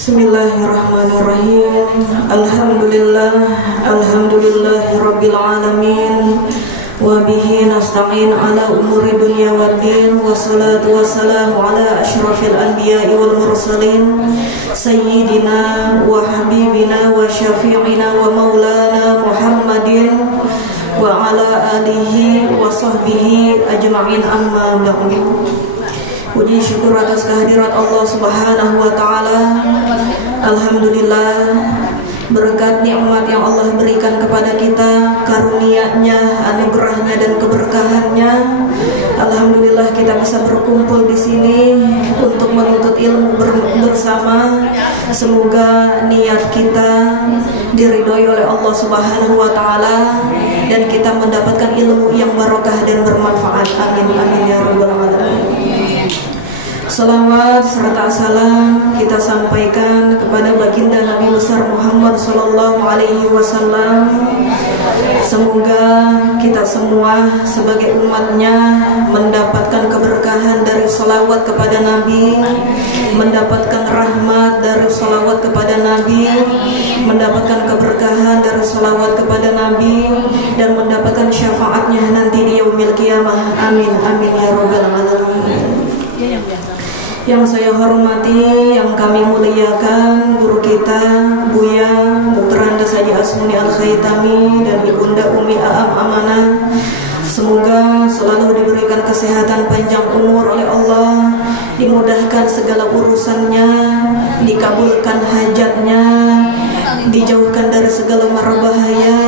Bismillahirrahmanirrahim. Alhamdulillahirabbil alamin. Wa bihi nasta'in ala umuri dunya waddin. Wassalatu wassalamu ala asyrafil anbiya'i wal mursalin sayyidina wa habibina wa syafi'ina wa maulana Muhammadin wa ala alihi wa sahbihi ajma'in, amma ba'du. Puji syukur atas kehadirat Allah Subhanahu wa ta'ala. Alhamdulillah, berkat nikmat yang Allah berikan kepada kita, karunia-Nya, anugerahnya dan keberkahannya, alhamdulillah kita bisa berkumpul di sini untuk menuntut ilmu bersama. Semoga niat kita diridhoi oleh Allah Subhanahu wa ta'ala dan kita mendapatkan ilmu yang barokah dan bermanfaat. Amin amin ya rabbal alamin. Salawat serta salam kita sampaikan kepada baginda Nabi besar Muhammad sallallahu alaihi wasallam. Semoga kita semua sebagai umatnya mendapatkan keberkahan dari salawat kepada Nabi, mendapatkan rahmat dari salawat kepada Nabi, mendapatkan keberkahan dari salawat kepada Nabi, dan mendapatkan syafaatnya nanti di yaumil qiyamah. Amin amin ya rabbal alamin. Yang saya hormati, yang kami muliakan guru kita Buya Dr. Andes Haji Asmuni Al-Khaitami dan Ibunda Umi Aam Amanah. Semoga selalu diberikan kesehatan panjang umur oleh Allah, dimudahkan segala urusannya, dikabulkan hajatnya, dijauhkan dari segala mara bahaya,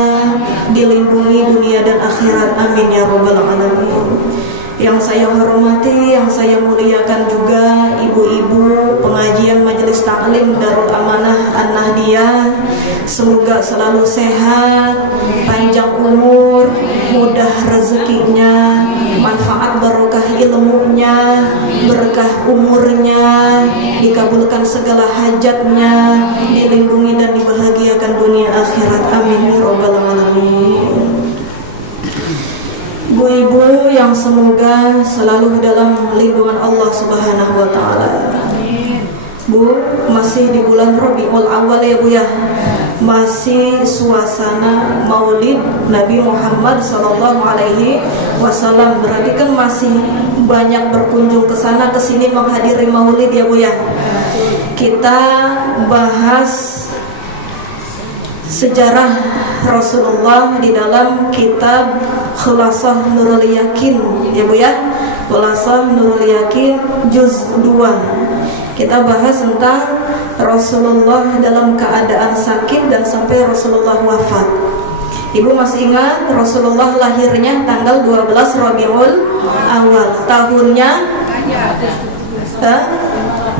dilindungi dunia dan akhirat. Amin ya rabbal alamin. Yang saya hormati, yang saya muliakan juga ibu-ibu pengajian Majelis Taklim Darul Amanah An-Nahdiyah. Semoga selalu sehat, panjang umur, mudah rezekinya, manfaat barokah ilmunya, berkah umurnya, dikabulkan segala hajatnya, dilindungi dan dibahagiakan dunia akhirat. Amin ya rabbal alamin. Ibu-ibu yang semoga selalu dalam lindungan Allah Subhanahu wa ta'ala. Bu, masih di bulan Rabiul Awal ya Bu ya. Masih suasana Maulid Nabi Muhammad sallallahu alaihi wasallam. Berarti kan masih banyak berkunjung ke sana ke sini menghadiri Maulid ya Bu ya. Kita bahas sejarah Rasulullah di dalam kitab Khulasah Nurul Yakin ya Bu ya. Khulasah Nurul Yakin juz 2. Kita bahas tentang Rasulullah dalam keadaan sakit dan sampai Rasulullah wafat. Ibu masih ingat Rasulullah lahirnya tanggal 12 Rabiul Awal. Tahunnya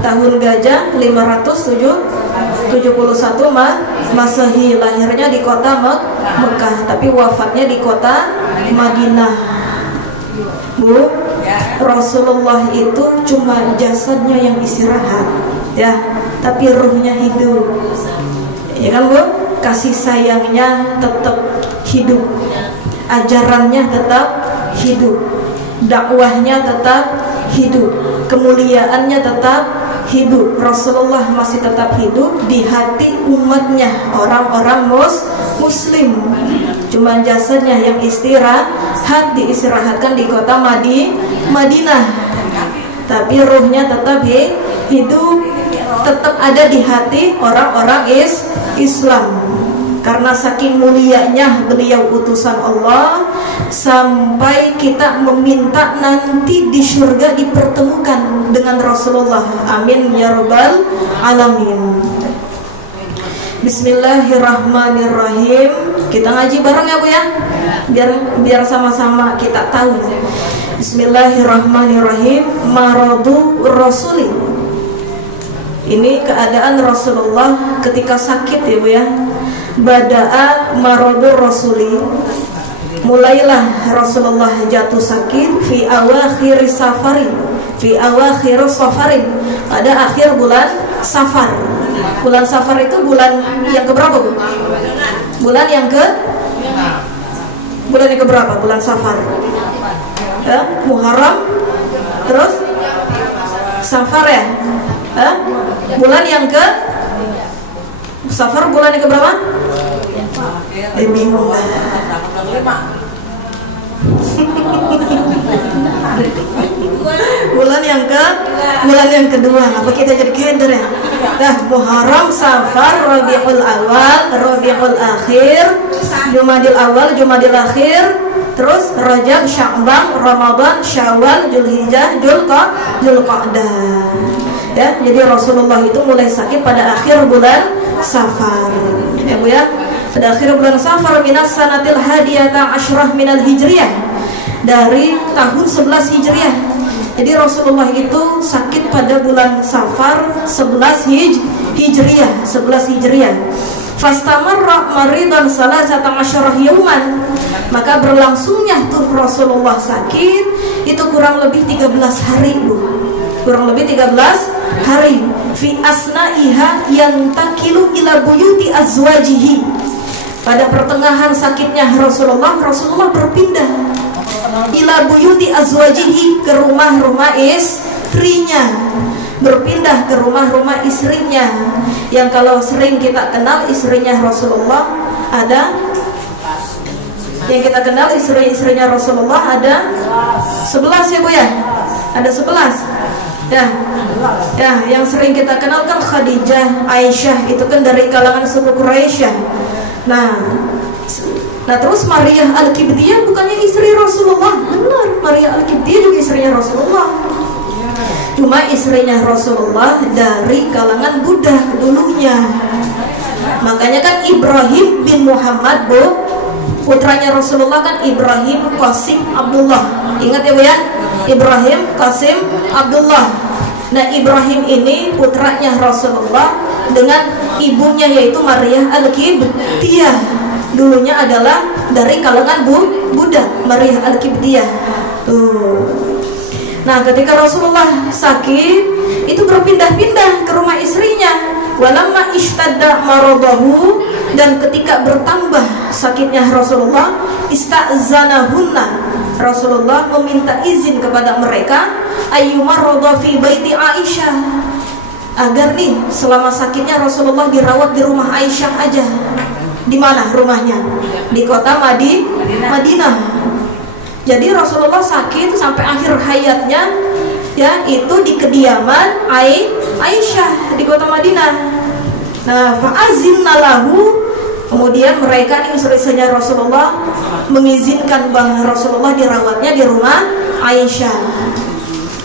tahun gajah 571 Masehi. Lahirnya di kota Mekah, tapi wafatnya di kota Madinah. Bu, Rasulullah itu cuma jasadnya yang istirahat ya, tapi ruhnya hidup. Ya kan Bu? Kasih sayangnya tetap hidup, ajarannya tetap hidup, dakwahnya tetap hidup, kemuliaannya tetap hidup. Rasulullah masih tetap hidup di hati umatnya, orang-orang muslim. Cuma jasadnya yang istirahat, diistirahatkan di kota Madinah. Tapi ruhnya tetap hidup, tetap ada di hati orang-orang Islam. Karena saking mulianya beliau utusan Allah, sampai kita meminta nanti di surga dipertemukan dengan Rasulullah. Amin ya rabbal alamin. Bismillahirrahmanirrahim. Kita ngaji bareng ya Bu ya, biar sama-sama kita tahu. Bismillahirrahmanirrahim. Maradu Rasuli. Ini keadaan Rasulullah ketika sakit ya Bu ya. Bada'a maradu Rasuli. Mulailah Rasulullah jatuh sakit fi awakhir safarin, pada akhir bulan Safar. Bulan Safar itu bulan yang keberapa Bu? Bulan yang keberapa? Bulan Safar. Muharram, terus Safar ya. Bulan yang Safar bulan yang keberapa? Bingung lah. bulan yang kedua. Apa kita jadi keder ya? Nah, Muharram, Safar, Rabiul Awal, Rabiul Akhir, Jumadil Awal, Jumadil Akhir, terus Rajab, Sya'ban, Ramadan, Syawal, Zulhijjah, Dzulqa'dah. Ya, jadi Rasulullah itu mulai sakit pada akhir bulan Safar. Ya Bu ya, pada akhir bulan Safar minas sanatil hadiyata asyrah minal hijriyah, dari tahun 11 Hijriah. Jadi Rasulullah itu sakit pada bulan Safar 11 Hijriah, 11 Hijriah. Fastamarra maridan salasata asyarah yauman, maka berlangsungnya tuh Rasulullah sakit itu kurang lebih 13 hari Bu. Kurang lebih 13 hari. Fi asna'iha yantakilu ila buyuti azwajihi. Pada pertengahan sakitnya Rasulullah berpindah ila buyuti azwajihi, ke rumah-rumah istrinya, berpindah ke rumah-rumah istrinya. Yang kalau sering kita kenal istrinya Rasulullah ada, yang kita kenal istri-istrinya Rasulullah ada 11 ya Bu ya, ada 11 ya. Ya, yang sering kita kenal kan Khadijah, Aisyah, itu kan dari kalangan suku Quraisy. Nah terus Maria Al-Qibtiyah bukannya istri Rasulullah? Benar, Maria Al-Qibtiyah juga istrinya Rasulullah. Cuma istrinya Rasulullah dari kalangan budak dulunya. Makanya kan Ibrahim bin Muhammad Bu, putranya Rasulullah kan Ibrahim Qasim Abdullah. Ingat ya Bu ya, Ibrahim Qasim Abdullah. Nah Ibrahim ini putranya Rasulullah dengan ibunya yaitu Maria Al-Qibtiyah. Dulunya adalah dari kalangan budak, Maria Al-Qibtiyah. Nah ketika Rasulullah sakit itu berpindah-pindah ke rumah istrinya. Walamma ishtadda maradahu, dan ketika bertambah sakitnya Rasulullah, ista'zanahunna, Rasulullah meminta izin kepada mereka ayyumarradha fi baiti Aisyah, agar nih selama sakitnya Rasulullah dirawat di rumah Aisyah aja. Di mana rumahnya? Di kota Madinah. Jadi Rasulullah sakit sampai akhir hayatnya ya itu di kediaman Aisyah di kota Madinah. Nah, fa'azinna lahu, kemudian mereka nih istri-istrinya Rasulullah mengizinkan bahwa Rasulullah dirawatnya di rumah Aisyah.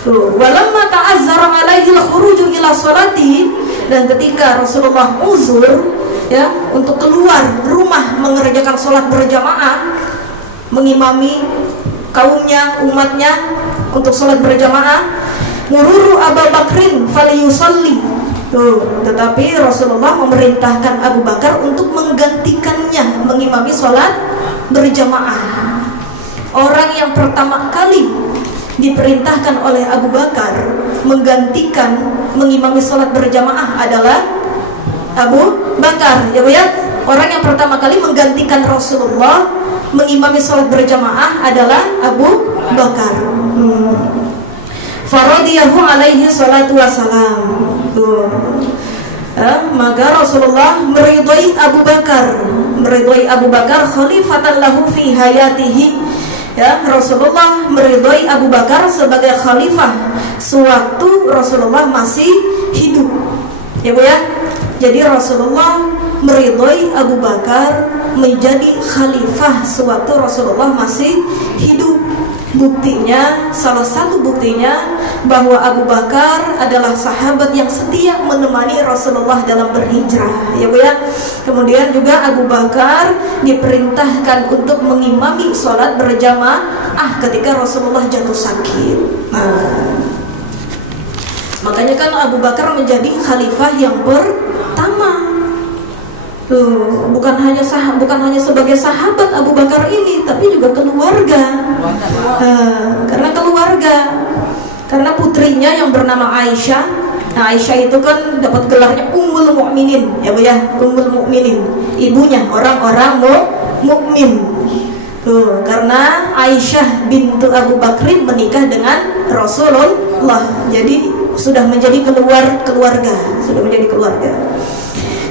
Walamma ta'azzara alaihi al-khuruju ila sholati, dan ketika Rasulullah uzur ya untuk keluar rumah mengerjakan sholat berjamaah, mengimami kaumnya, umatnya untuk sholat berjamaah, mururu Abu Bakrin falyusalli. Tetapi Rasulullah memerintahkan Abu Bakar untuk menggantikannya mengimami sholat berjamaah. Orang yang pertama kali diperintahkan oleh Abu Bakar menggantikan mengimami sholat berjamaah adalah Abu Bakar, ya Bu ya. Orang yang pertama kali menggantikan Rasulullah mengimami sholat berjamaah adalah Abu Bakar. Faradiyahu alaihi salatu wassalam. Maka Rasulullah meridhai Abu Bakar khalifatan lahu fi hayatihi. Ya, Rasulullah meridhai Abu Bakar sebagai khalifah sewaktu Rasulullah masih hidup. Ya Bu ya. Jadi Rasulullah meridhai Abu Bakar menjadi khalifah sewaktu Rasulullah masih hidup. Buktinya, salah satu buktinya bahwa Abu Bakar adalah sahabat yang setia menemani Rasulullah dalam berhijrah, ya Bu ya. Kemudian juga Abu Bakar diperintahkan untuk mengimami sholat berjamaah ketika Rasulullah jatuh sakit. Makanya kan Abu Bakar menjadi khalifah yang pertama. Bukan hanya sebagai sahabat Abu Bakar ini, tapi juga keluarga. Karena putrinya yang bernama Aisyah. Nah, Aisyah itu kan dapat gelarnya Ummul Mukminin, ya Bu ya, Ummul Mukminin, ibunya orang-orang mukmin. Karena Aisyah bintu Abu Bakrin menikah dengan Rasulullah, jadi sudah menjadi keluarga.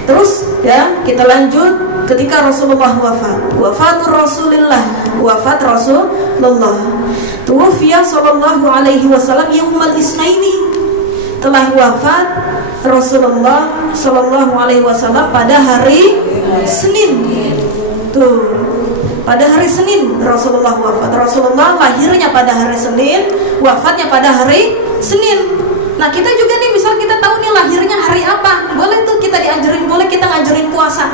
Terus ya, kita lanjut ketika Rasulullah wafatur Rasulullah, wafat Rasulullah. Tuwfiya sallallahu alaihi wasallam yaumal isnaini. Telah wafat Rasulullah sallallahu alaihi wasallam pada hari Senin. Tuh, pada hari Senin Rasulullah wafat. Rasulullah lahirnya pada hari Senin, wafatnya pada hari Senin. Nah, kita juga nih, misal kita tahu nih lahirnya hari apa, boleh tuh kita dianjurin, boleh kita ngajurin puasa.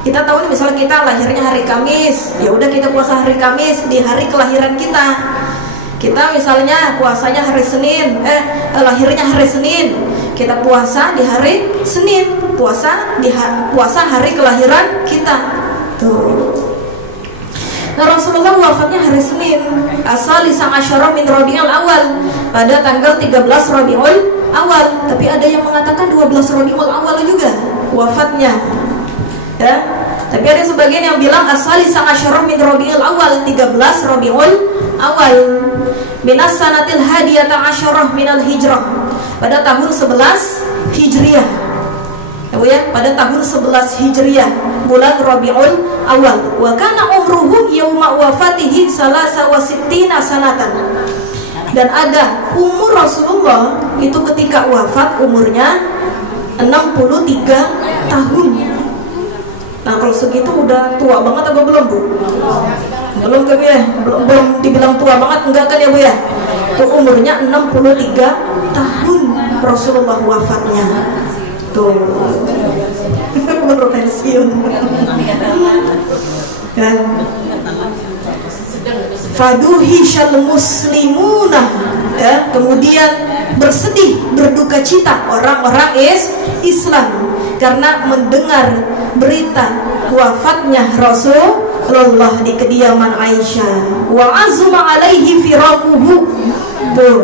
Kita tahu nih misalnya kita lahirnya hari Kamis, ya udah kita puasa hari Kamis di hari kelahiran kita. Kita misalnya puasanya hari Senin, lahirnya hari Senin, kita puasa di hari Senin, puasa hari kelahiran kita. Tuh. Nah, Rasulullah wafatnya hari Senin, asal sang asyara min Rabiul Awal, pada tanggal 13 Rabiul Awal. Tapi ada yang mengatakan 12 Rabiul Awal juga wafatnya. Ya. Tapi ada sebagian yang bilang asal sang asyara min Rabiul Awal, 13 Rabiul Awal. Minas sanatil hadiyata asyarah minal hijrah, pada tahun 11 Hijriah. Ya, pada tahun 11 Hijriah, bulan Rabiul Awal. Wa kana umruhu yauma wafatihi salasa wa sittina sanatan. Dan ada umur Rasulullah itu ketika wafat umurnya 63 tahun. Nah, kalau segitu udah tua banget apa belum, Bu? Belum kan ya? Belum dibilang tua banget, enggak kan ya, Bu ya? Itu umurnya 63 tahun Rasulullah wafatnya. Tuh. Baru pensiun. Ya. Faduhishal muslimuna, ya, kemudian bersedih, berduka cita orang-orang Islam karena mendengar berita wafatnya Rasulullah di kediaman Aisyah. Wa azuma alaihi firaquhu. Tuh.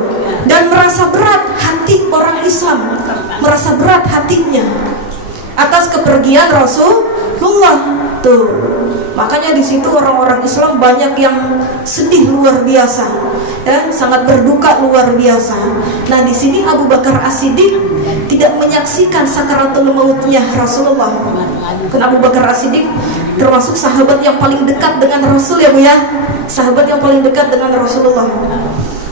Dan merasa berat hati orang Islam, merasa berat hatinya atas kepergian Rasulullah. Tuh. Makanya di situ orang-orang Islam banyak yang sedih luar biasa, ya, sangat berduka luar biasa. Nah, di sini Abu Bakar As-Siddiq tidak menyaksikan sakaratul mautnya Rasulullah. Karena Abu Bakar As-Siddiq termasuk sahabat yang paling dekat dengan Rasul, ya Bu ya, sahabat yang paling dekat dengan Rasulullah.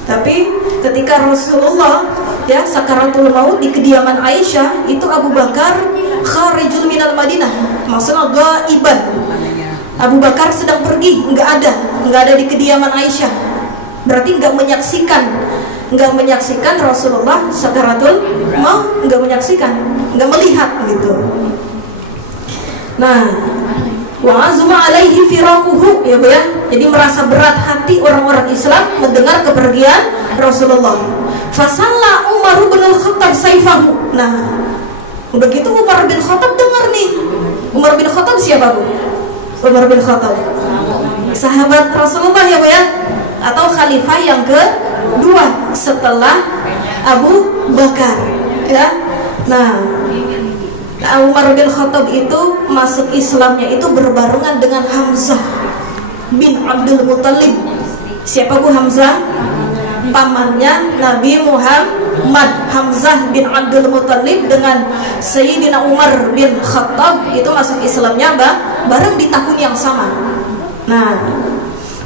Tapi ketika Rasulullah, ya, sakaratul maut di kediaman Aisyah, itu Abu Bakar kharijul minal Madinah, maksudnya ghaiban. Abu Bakar sedang pergi, nggak ada di kediaman Aisyah. Berarti nggak menyaksikan Rasulullah sakaratul maut, nggak melihat gitu. Nah, wa azuma alaihi firaquhu, ya Bu ya. Jadi merasa berat hati orang-orang Islam mendengar kepergian Rasulullah. Fasalla Umar bin Khattab saifahu. Nah, begitu Umar bin Khattab dengar nih. Umar bin Khattab siapa, Bu? Umar bin Khattab, sahabat Rasulullah, ya Bu ya, atau khalifah yang kedua setelah Abu Bakar, ya. Nah, Umar bin Khattab itu masuk Islamnya itu berbarengan dengan Hamzah bin Abdul Muttalib. Siapa Bu Hamzah? Pamannya Nabi Muhammad. Hamzah bin Abdul Muttalib dengan Sayyidina Umar bin Khattab itu masuk Islamnya bareng di tahun yang sama. Nah,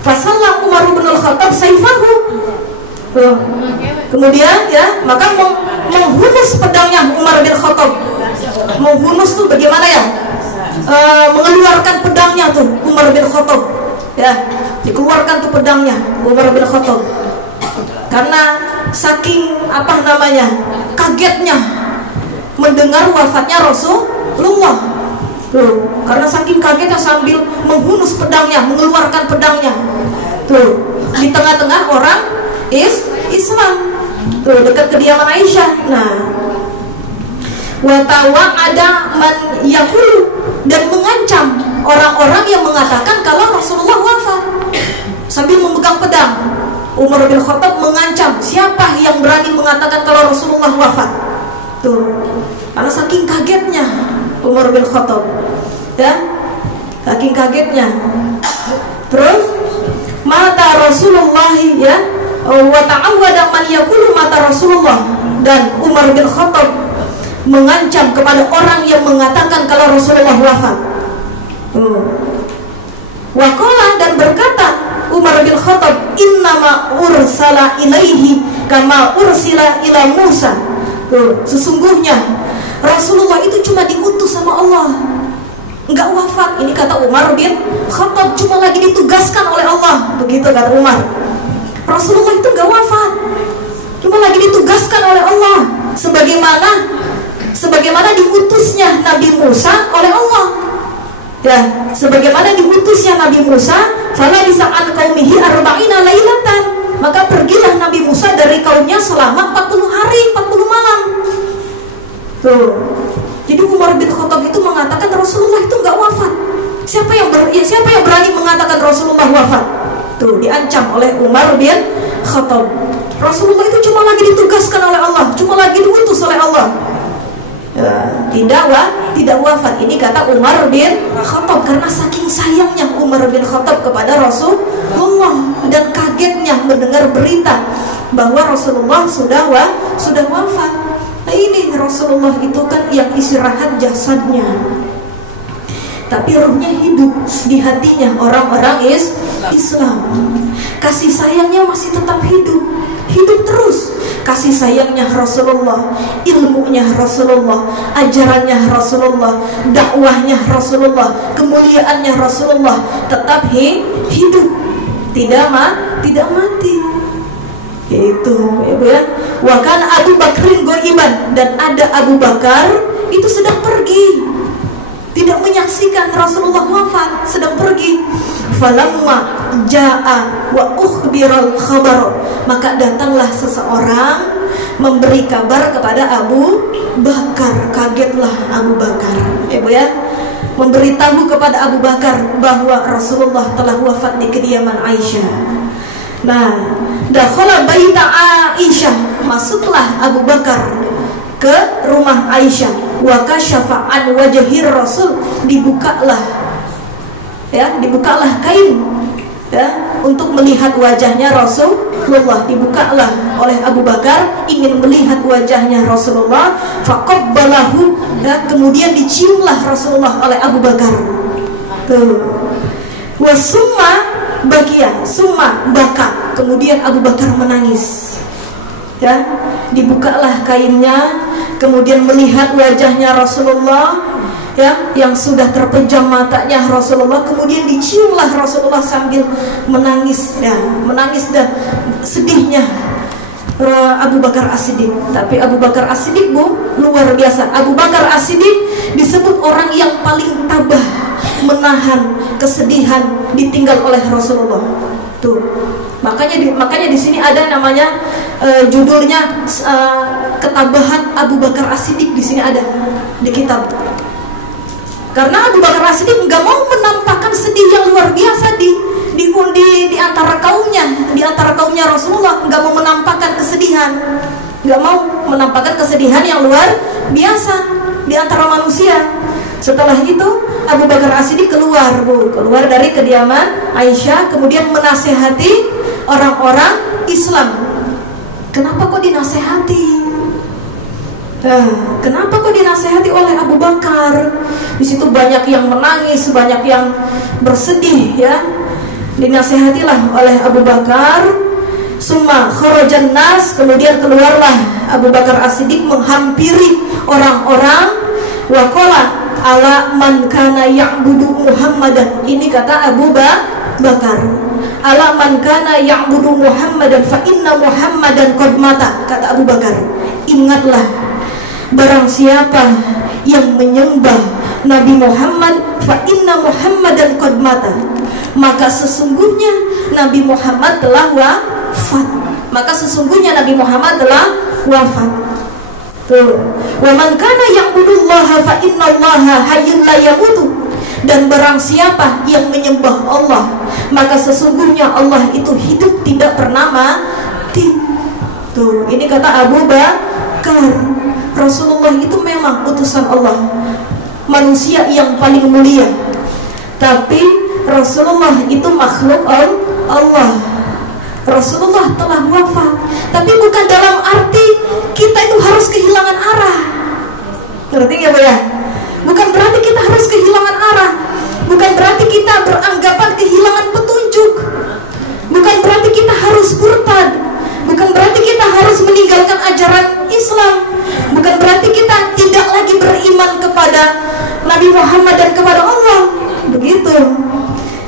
fasallah Umar bin Khattab saifahu. Kemudian, ya, maka menghunus pedangnya Umar bin Khattab. Menghunus tuh bagaimana ya? Mengeluarkan pedangnya tuh Umar bin Khattab, ya, dikeluarkan tuh pedangnya Umar bin Khattab. Karena saking kagetnya mendengar wafatnya Rasulullah. Tuh, karena saking kagetnya sambil menghunus pedangnya, mengeluarkan pedangnya. Tuh, di tengah-tengah orang Islam. Tuh, dekat kediaman Aisyah. Nah, watawa ada man yakulu, dan mengancam orang-orang yang mengatakan kalau Rasulullah wafat sambil memegang pedang. Umar bin Khattab mengancam siapa yang berani mengatakan kalau Rasulullah wafat. Tuh, karena saking kagetnya Umar bin Khattab, ya, saking kagetnya. Terus mata Rasulullah, ya, wa ta'awwada man yaqulu mata Rasulullah, dan Umar bin Khattab mengancam kepada orang yang mengatakan kalau Rasulullah wafat. Waqala, dan berkata Umar bin Khattab, innama ursala ilaihi kama ursila ila Musa. Sesungguhnya Rasulullah itu cuma diutus sama Allah, enggak wafat. Ini kata Umar bin Khattab, cuma lagi ditugaskan oleh Allah. Begitu kata Umar. Rasulullah itu enggak wafat, cuma lagi ditugaskan oleh Allah, sebagaimana diutusnya Nabi Musa oleh Allah. Ya, sebagaimana diutusnya Nabi Musa, fala lisa'an qaumihi arba'ina lailatan, maka pergilah Nabi Musa dari kaumnya selama 40 hari 40 malam. Tuh. Jadi Umar bin Khattab itu mengatakan Rasulullah itu enggak wafat. Siapa yang berani mengatakan Rasulullah wafat? Tuh, diancam oleh Umar bin Khattab. Rasulullah itu cuma lagi ditugaskan oleh Allah, cuma lagi diutus oleh Allah. Tidak wafat. Ini kata Umar bin Khattab, karena saking sayangnya Umar bin Khattab kepada Rasulullah dan kagetnya mendengar berita bahwa Rasulullah sudah wafat. Nah, ini Rasulullah itu kan yang istirahat jasadnya, tapi ruhnya hidup di hatinya orang-orang Islam. Kasih sayangnya masih tetap hidup terus. Kasih sayangnya Rasulullah, ilmunya Rasulullah, ajarannya Rasulullah, dakwahnya Rasulullah, kemuliaannya Rasulullah tetap hidup, tidak mati. Itu ya. Wa kana Abu Bakrin ghaiban, dan ada Abu Bakar itu sedang pergi, tidak menyaksikan Rasulullah wafat, sedang pergi. Falamma jaa wa ukhbiral khabar, maka datanglah seseorang memberi kabar kepada Abu Bakar. Kagetlah Abu Bakar, ya, memberitahu kepada Abu Bakar bahwa Rasulullah telah wafat di kediaman Aisyah. Nah, dakhala baita Aisyah, masuklah Abu Bakar ke rumah Aisyah. Wa kasyafa an wajhir Rasul, dibukalah kain untuk melihat wajahnya Rasulullah. Dibukalah oleh Abu Bakar, ingin melihat wajahnya Rasulullah. Faqabbalahu, kemudian diciumlah Rasulullah oleh Abu Bakar. Wasumma bakia, summa baka, kemudian Abu Bakar menangis. Ya, dibukalah kainnya, kemudian melihat wajahnya Rasulullah, ya, yang sudah terpejam matanya Rasulullah, kemudian diciumlah Rasulullah sambil menangis dan sedihnya Abu Bakar As-Siddiq. Tapi Abu Bakar As-Siddiq luar biasa. Abu Bakar As-Siddiq disebut orang yang paling tabah menahan kesedihan ditinggal oleh Rasulullah. Tuh. Makanya di sini ada namanya judulnya ketabahan Abu Bakar As-Siddiq, di sini ada di kitab. Karena Abu Bakar As-Siddiq nggak mau menampakkan sedih yang luar biasa di antara kaumnya Rasulullah, nggak mau menampakkan kesedihan, nggak mau menampakkan kesedihan yang luar biasa di antara manusia. Setelah itu Abu Bakar As-Siddiq keluar dari kediaman Aisyah, kemudian menasehati orang-orang Islam. Kenapa kok dinasehati? Kenapa kok dinasehati oleh Abu Bakar? Di situ banyak yang menangis, banyak yang bersedih, ya. Dinasehatilah oleh Abu Bakar. Summa kharajan nas, kemudian keluarlah Abu Bakar As-Siddiq menghampiri orang-orang. Wa qala ala man kana ya'budu Muhammadan, ini kata Abu Bakar. Ala man kana ya'budu Muhammadan fa inna Muhammadan qad mata, kata Abu Bakar. Ingatlah, barang siapa yang menyembah Nabi Muhammad, fa inna Muhammadan qad mata, maka sesungguhnya Nabi Muhammad telah wafat. Wa man kana ya'budullaha fa innallaha hayyun la yamutu, dan barang siapa yang menyembah Allah, maka sesungguhnya Allah itu hidup, tidak pernah mati. Tuh, ini kata Abu Bakar. Rasulullah itu memang utusan Allah, manusia yang paling mulia, tapi Rasulullah itu makhluk Allah. Rasulullah telah wafat, tapi bukan dalam arti kita itu harus kehilangan arah. Ngerti nggak Bu ya? Bukan berarti kita harus kehilangan arah, bukan berarti kita beranggapan kehilangan petunjuk, bukan berarti kita harus murtad, bukan berarti kita harus meninggalkan ajaran Islam, bukan berarti kita tidak lagi beriman kepada Nabi Muhammad dan kepada Allah. Begitu.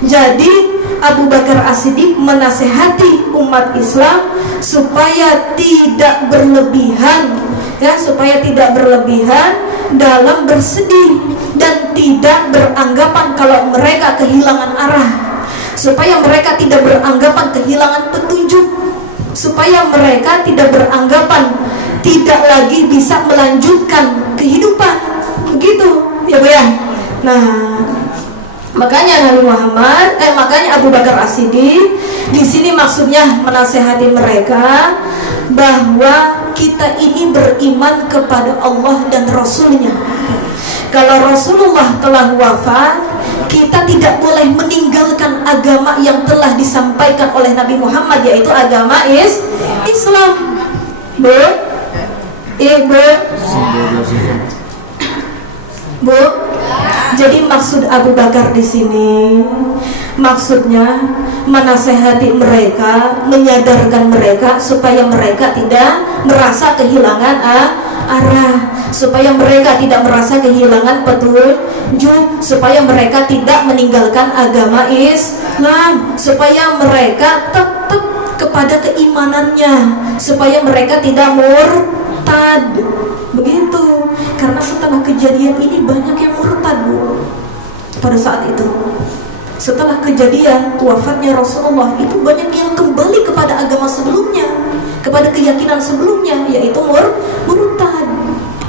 Jadi Abu Bakar As-Siddiq menasehati umat Islam supaya tidak berlebihan, ya, supaya tidak berlebihan dalam bersedih dan tidak beranggapan kalau mereka kehilangan arah, supaya mereka tidak beranggapan kehilangan petunjuk, supaya mereka tidak beranggapan tidak lagi bisa melanjutkan kehidupan. Begitu ya Bu ya. Nah, makanya makanya Abu Bakar As-Siddiq di sini maksudnya menasehati mereka bahwa kita ini beriman kepada Allah dan Rasulnya. Kalau Rasulullah telah wafat, kita tidak boleh meninggalkan agama yang telah disampaikan oleh Nabi Muhammad, yaitu agama Islam. Bu, jadi maksud Abu Bakar di sini maksudnya menasehati mereka, menyadarkan mereka supaya mereka tidak merasa kehilangan arah, supaya mereka tidak merasa kehilangan petunjuk, supaya mereka tidak meninggalkan agama Islam, supaya mereka tetap kepada keimanannya, supaya mereka tidak murtad. Begitu. Karena setelah kejadian ini banyak yang murtad Bu. Pada saat itu, setelah kejadian wafatnya Rasulullah, itu banyak yang kembali kepada agama sebelumnya, kepada keyakinan sebelumnya, yaitu murtad.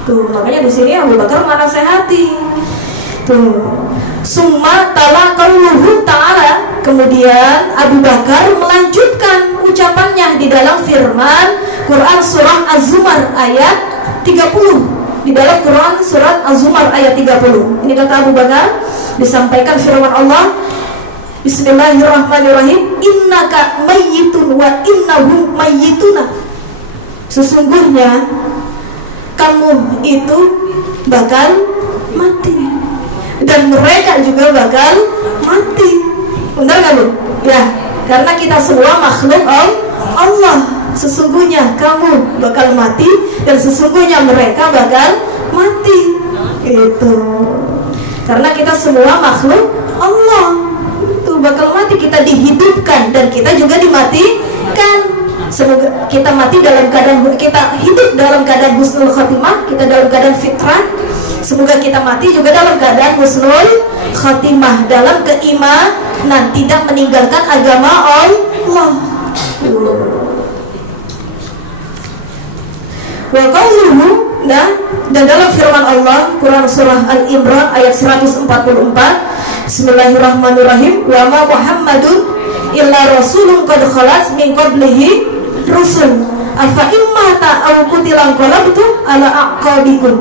Tuh, makanya di sini Abu Bakar menasehati. Tuh, summa tala qauluhu ta'ala, kemudian Abu Bakar melanjutkan ucapannya di dalam firman Quran surah Az-Zumar ayat 30. Di dalam Quran surat Az-Zumar ayat 30. Ini kata Abu Bakar, disampaikan firman Allah, Bismillahirrahmanirrahim, innaka mayyitun wa innahum mayyituna. Sesungguhnya kamu itu bakal mati dan mereka juga bakal mati. Benar gak Bu? Ya, karena kita semua makhluk Allah. Sesungguhnya kamu bakal mati dan sesungguhnya mereka bakal mati. Itu karena kita semua makhluk Allah, itu bakal mati. Kita dihidupkan dan kita juga dimatikan. Semoga kita mati dalam keadaan, kita hidup dalam keadaan husnul khotimah, kita dalam keadaan fitrah. Semoga kita mati juga dalam keadaan husnul khotimah, dalam keimanan, tidak meninggalkan agama Allah. Wa qauluhu, dan dalam firman Allah Quran surah Al-Imran ayat 144, Bismillahirrahmanirrahim, wa ma Muhammadun illa rasulun qad khalat min qablihi rusul afa immata aw qutilan qalabtum ala aqabikum.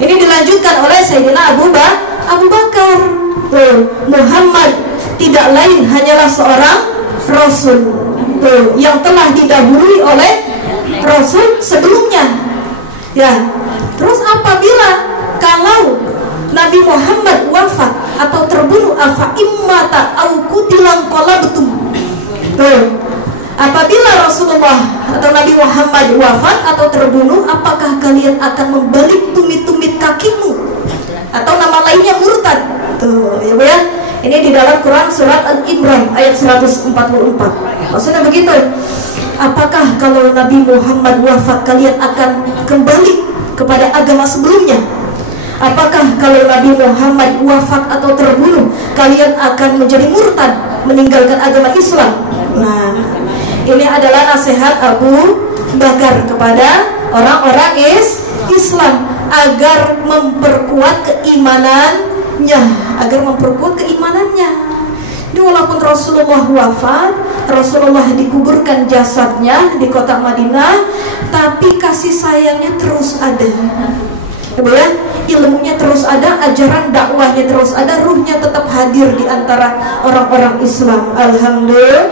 Ini dilanjutkan oleh Sayyidina Abu Bakar. Muhammad tidak lain hanyalah seorang rasul yang telah didahului oleh Rasul sebelumnya. Ya, terus apabila kalau Nabi Muhammad wafat atau terbunuh, afa immata au qutilan qalabtum. Apabila Rasulullah atau Nabi Muhammad wafat atau terbunuh, apakah kalian akan membalik tumit-tumit kakimu? Atau nama lainnya murtad. Tuh, ya Bu ya. Ini di dalam Quran surat Al-Imran ayat 144. Maksudnya begitu. Apakah kalau Nabi Muhammad wafat kalian akan kembali kepada agama sebelumnya? Apakah kalau Nabi Muhammad wafat atau terbunuh kalian akan menjadi murtad, meninggalkan agama Islam? Nah, ini adalah nasihat Abu Bakar kepada orang-orang Islam agar memperkuat keimanannya, Jadi walaupun Rasulullah wafat, Rasulullah dikuburkan jasadnya di kota Madinah, tapi kasih sayangnya terus ada. Ya, ilmunya terus ada, ajaran dakwahnya terus ada, ruhnya tetap hadir di antara orang-orang Islam. Alhamdulillah.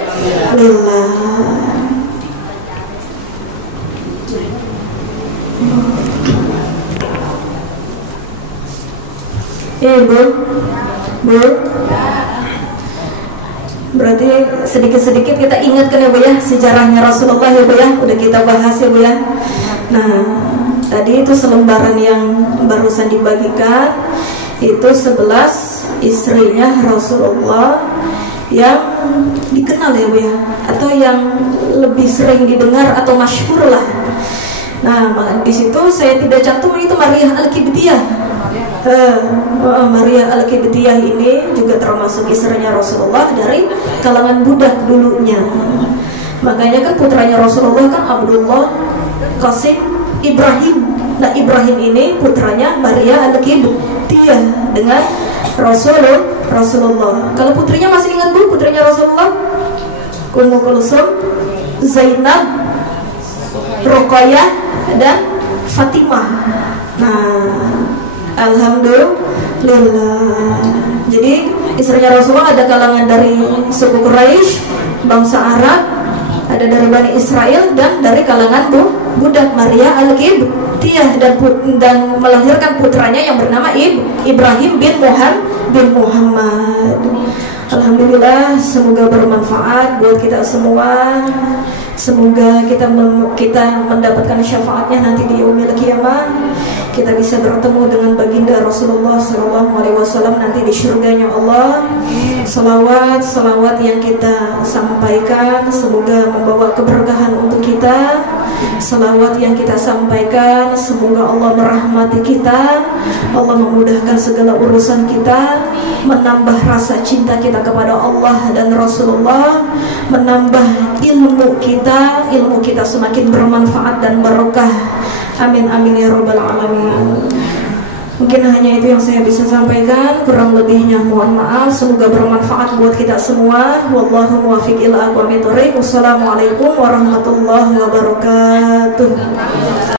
Bu, Bu. Berarti sedikit-sedikit kita ingatkan ya Bu ya, sejarahnya Rasulullah ya Bu ya, udah kita bahas ya Bu ya. Nah, tadi itu selembaran yang barusan dibagikan, itu 11 istrinya Rasulullah yang dikenal ya Bu ya, atau yang lebih sering didengar atau masyhur lah. Nah, di situ saya tidak cantum itu Maria Al-Qibtiyah. Maria Al-Qibtiyah ini juga termasuk istrinya Rasulullah dari kalangan budak dulunya. Makanya kan putranya Rasulullah kan Abdullah, Qasim, Ibrahim. Nah, Ibrahim ini putranya Maria Al-Qibtiyah dengan Rasulullah. Kalau putrinya masih ingat Bu, putrinya Rasulullah? Ummu Kulsum, Zainab, Ruqayyah dan Fatimah. Nah, alhamdulillah. Jadi istrinya Rasulullah ada kalangan dari suku Quraisy, bangsa Arab, ada dari Bani Israel, dan dari kalangan budak Maria Al-Qibtiyah, dan melahirkan putranya yang bernama Ibrahim bin Muhammad. Alhamdulillah, semoga bermanfaat buat kita semua. Semoga kita mendapatkan syafaatnya nanti di yaumil qiyamah. Kita bisa bertemu dengan baginda Rasulullah SAW nanti di surganya Allah. Salawat yang kita sampaikan semoga membawa keberkahan untuk kita. Salawat yang kita sampaikan semoga Allah merahmati kita, Allah memudahkan segala urusan kita, menambah rasa cinta kita kepada Allah dan Rasulullah, menambah ilmu kita semakin bermanfaat dan barokah. Amin amin ya rabbal alamin. Mungkin hanya itu yang saya bisa sampaikan, kurang lebihnya mohon maaf. Semoga bermanfaat buat kita semua. Wallahu muwaffiq ila aqwamit thoriq. Wassalamualaikum warahmatullahi wabarakatuh.